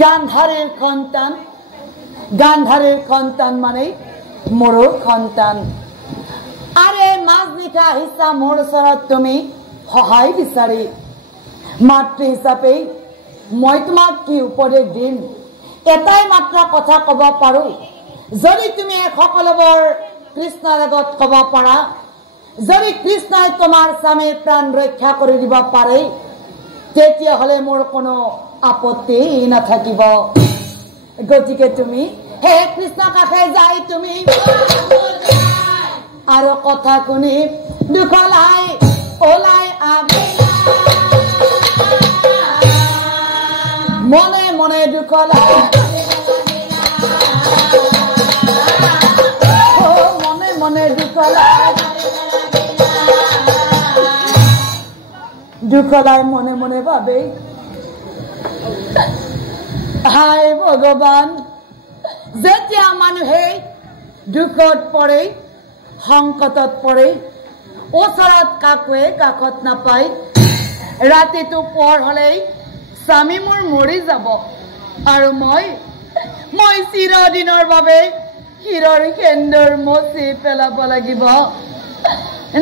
গান্ধাৰেৰ সন্তান, গান্ধাৰেৰ সন্তান মানে মোৰৰ সন্তান। আৰে মাজনিশা আহিছা মোৰ ওচৰত তুমি সহায় বিচাৰি। মাতৃ হিচাপে মই তোমাক কি উপদেশ দিম? এটাই মাত্ৰ কথা ক'ব পাৰো, যদি তুমি সকলোবোৰ কৃষ্ণৰ আগত ক'ব পাৰা, যদি কৃষ্ণই তোমাৰ স্বামীৰ প্ৰাণ ৰক্ষা কৰি দিব পাৰে, তেতিয়াহ'লে মোৰ কোনো আপত্তি নাথাকিব। গতিকে তুমি হে কৃষ্ণ কাষে যাই তুমি আৰু কথা শুনি দুখলাই ওলাই মনে মনে দুখলাই মনে মনে দুখলাই মনে মনে ভাবে, হায় ভগৱান, যেতিয়া মানুহে দুখত পৰে, সংকটত পৰে, ওচৰত কাকোৱে কাষত নাপায়, ৰাতিটো পৰ হ'লেই স্বামী মোৰ মৰি যাব আৰু মই চিৰদিনৰ বাবে শিৰৰ সেন্দুৰ মচি পেলাব লাগিব।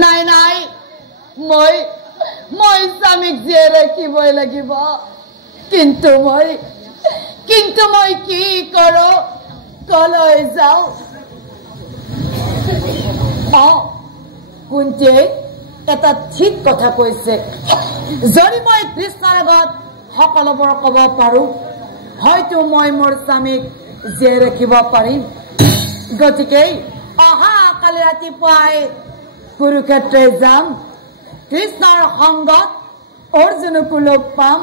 নাই নাই, মই স্বামীক জীয়াই ৰাখিবই লাগিব। কিন্তু মই কি কৰোঁ, কলৈ যাওঁ? কুন্তীয়ে এটা ঠিক কথা কৈছে, যদি মই কৃষ্ণৰ আগত সকলোবোৰ ক'ব পাৰো, হয়তো মই মোৰ স্বামীক জীয়াই ৰাখিব পাৰিম। গতিকে অহা কালি ৰাতিপুৱাই কুৰুক্ষেত্ৰ যাম, কৃষ্ণৰ সংগত অৰ্জুনকো লগ পাম,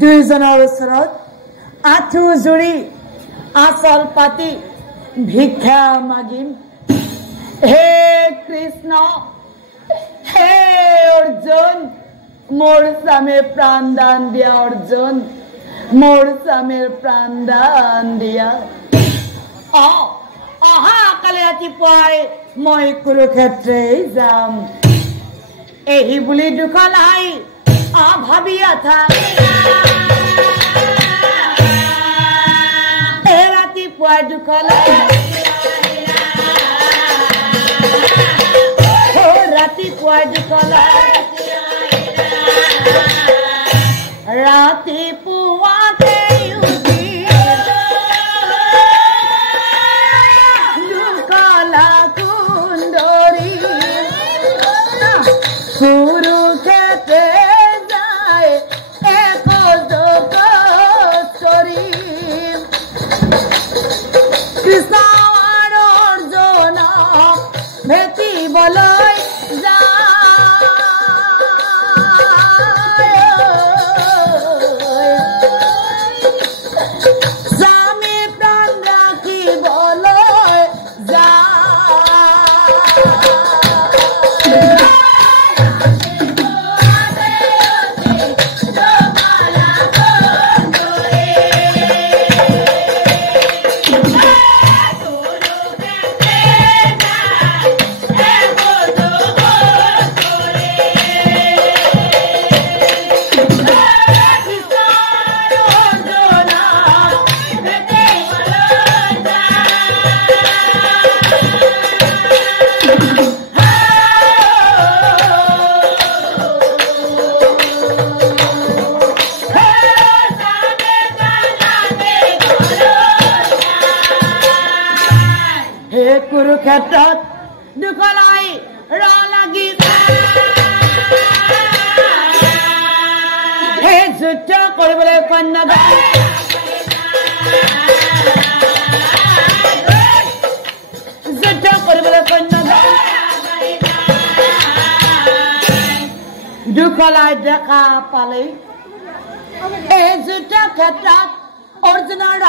দুয়োজনৰ ওচৰত আঁঠু জুৰি আচল পাতি ভিক্ষা মাগিম। হে কৃষ্ণ, হে অৰ্জুন, মোৰ স্বামীৰ প্ৰাণ দান দিয়া, অৰ্জুন, মোৰ স্বামীৰ প্ৰাণ দান দিয়া। অহা কালি ৰাতিপুৱাই মই কুৰুক্ষেত্ৰ যাম। এই বুলি দুখলাই ভাবিয়া থাক, ৰাতিপুৱাই দুখলাই ৰাতিপুৱাই দুখলাই ৰাতিপুৱাতে দুখলা কুন্দৰী কুৰুক্ষেত্ৰ যায় একজগতৰী। কৃষ্ণ আৰু অৰ্জুনক ভেটিবলৈ কুৰুক্ষেত্ৰত দুখলাই লাগি সেই যুদ্ধ কৰিবলৈ কন্যা যুদ্ধ কৰিবলৈ কন্যা দুখলাই দেখা পালে এই যুদ্ধ ক্ষেত্ৰত অৰ্জুনৰ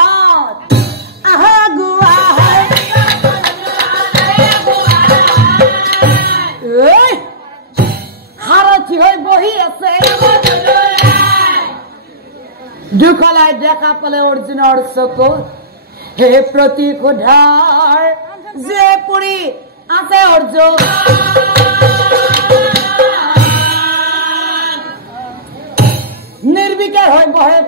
আগুৱা হাৰথি হৈ বহি আছে। দুখলাই দেখা পালে অৰ্জুনৰ চকুত হে প্ৰতিশোধাৰ যে পৰি আছে অৰ্জুন। নিৰ্বিকাৰ হৈ বহে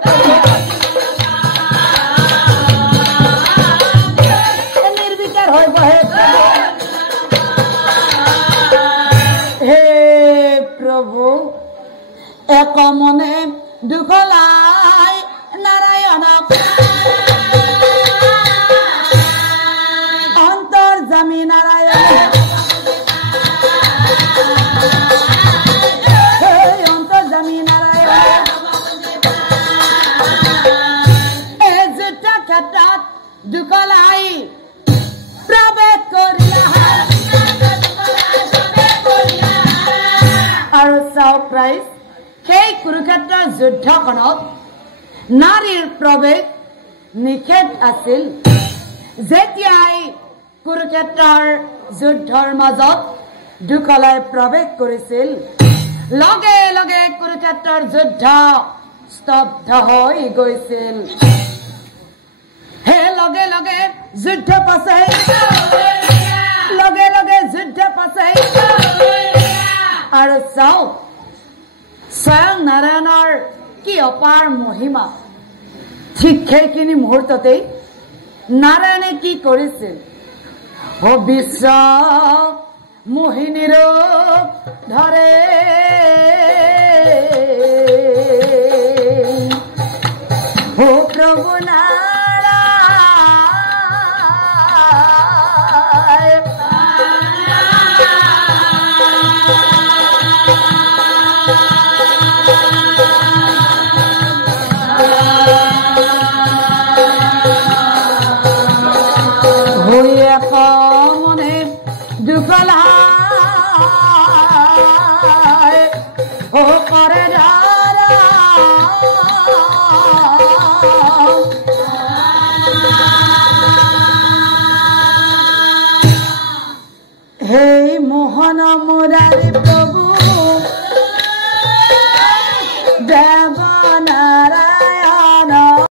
পায় নাৰায়ণ অন্তৰ্যামী নাৰায়ণ অন্তৰ্যামী নাৰায়ণ এই যুদ্ধ ক্ষেত্ৰত দুকলাই প্ৰৱেশ কৰিলা আৰু সাৰপ্ৰাইজ সেই কুৰুক্ষেত্ৰৰ যুদ্ধখনত নাৰীৰ প্ৰৱেশ নিষেধ আছিল যেতিয়াই কুৰুক্ষেত্ৰৰ যুদ্ধৰ মাজত দুকলাই প্ৰৱেশ কৰিছিল লগে লগে কুৰুক্ষেত্ৰৰ যুদ্ধ স্তব্ধ হৈ গৈছিল হে লগে লগে যুদ্ধ পাছে লগে লগে যুদ্ধ পাছে আৰু চাও স্বয়ং নাৰায়ণৰ কি অপাৰ মহিমা ঠিক সেইখিনি মুহূৰ্ততেই নাৰায়ণে কি কৰিছিল ও বিশ্ব মোহিনী ৰূপ ধৰে ও প্ৰভু Hey Mohana Murari Prabhu Dev